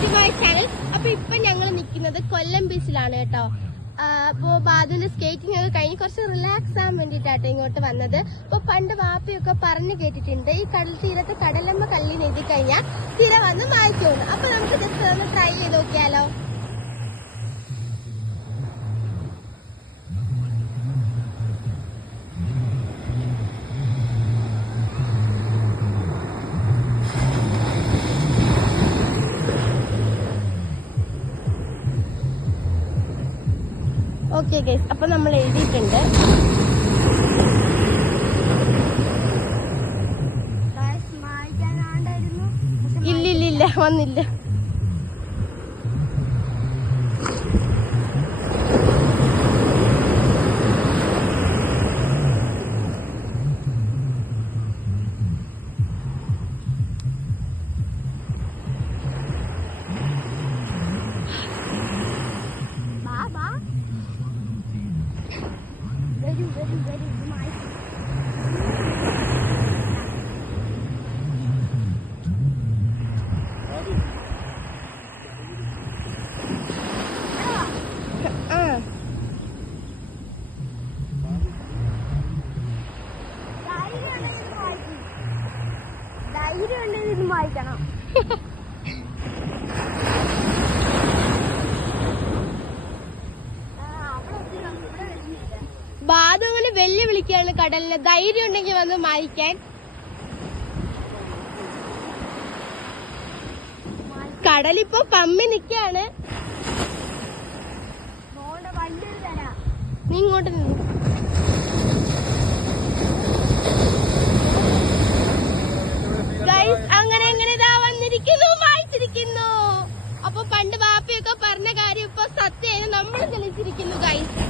Back to my channel. അപ്പൊ ഇപ്പൊ ഞങ്ങൾ നിൽക്കുന്നത് കൊല്ലം ബീച്ചിലാണ് കേട്ടോ. അപ്പോ ബാദുല് സ്കേറ്റിംഗ് ഒക്കെ കഴിഞ്ഞ് കുറച്ച് റിലാക്സ് ആകാൻ വേണ്ടിയിട്ടാട്ടോ ഇങ്ങോട്ട് വന്നത്. അപ്പൊ പണ്ട് വാപ്പയൊക്കെ പറഞ്ഞു കേട്ടിട്ടുണ്ട്, ഈ കടൽ തീരത്ത് കടലമ്മ കല്ലി നീന്തി കഴിഞ്ഞാൽ തിര വന്ന് മായ്ക്കുന്നു. അപ്പൊ നമുക്ക് ജസ്റ്റ് ഒന്ന് ട്രൈ ചെയ്ത് നോക്കിയാലോ. ഓക്കെ ഗൈസ്, അപ്പൊ നമ്മൾ എഴുതിയിട്ടുണ്ട്. ഇല്ലില്ല, വന്നില്ല. Very nice. ധൈര്യം ഉണ്ടെങ്കിൽ ഇത് വായിക്കണം. ബാധ അങ്ങനെ വെല്ലുവിളിക്കാണ് കടലിന്, ധൈര്യം ഉണ്ടെങ്കിൽ വന്ന് മായ്ക്കാൻ. കടലിപ്പോ പമ്മി നിക്കാണ്. നീ ഇങ്ങോട്ട് നിന്നു. അങ്ങനെ ഇതാ വന്നിരിക്കുന്നു, വായിച്ചിരിക്കുന്നു. അപ്പൊ പണ്ട് വാപ്പയൊക്കെ പറഞ്ഞ കാര്യം ഇപ്പൊ സത്യം നമ്മൾ തെളിച്ചിരിക്കുന്നു ഗൈസ്.